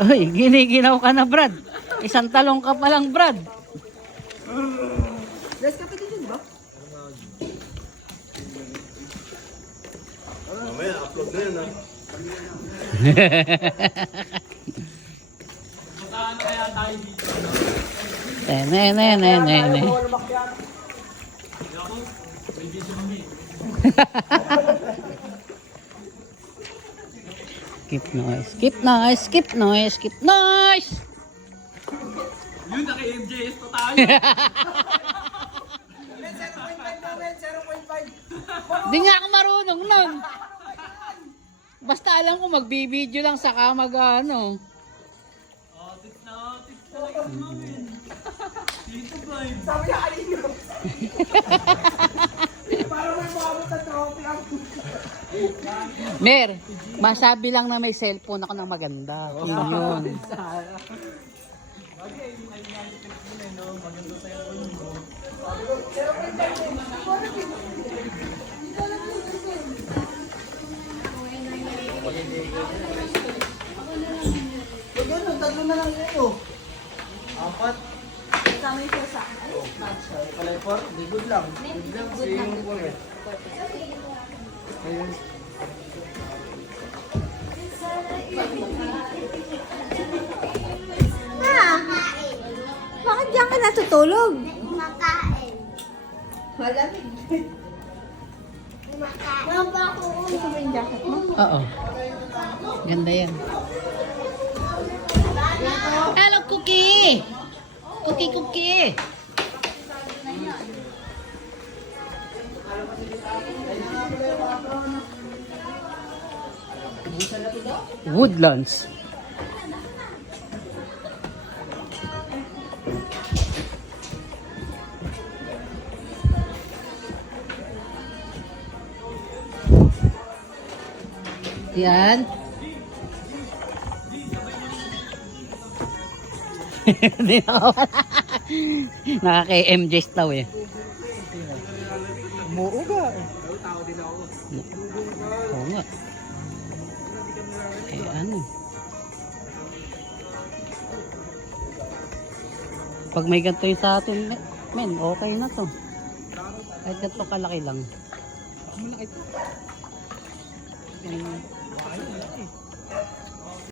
Uy, giniginaw ka na, Brad. Isang talong ka pa lang, Brad. Guys, kape din yun ba? Mamaya, upload na yun, ha? Skip noise, skip noise, skip noise, skip noise. Yun, naka-MJS pa tayo. 0.5 na, 0.5. Di nga ako marunong nun. Basta alam ko magbibideo lang saka mag ano. Tips na lang namin. Dito vibe. Sabi niya kanino. Parang may maabot na trophy ang Mer, masabi lang na may cellphone ako na maganda. Yun yun. Ganun, tatlo na lang kayo. Apat. Kasama yung sa Pala yung 4, di good lang. Good lang si yung 4. Ayun. Bakit diyan ka natutulog? Makain. Malamig. Makain. Wala pa ako gusto mo yung jacket mo? Oo. Ganda yan. Hello, Cookie! Cookie, Cookie! Woodlands. Yan. Hindi nakawala. Nakaka-MJ daw eh. Muuga. Oo nga. Eh ano? Pag may ganito yung sa atin, men, okay na to. Kahit ganito kalaki lang. Malaki to. Yan.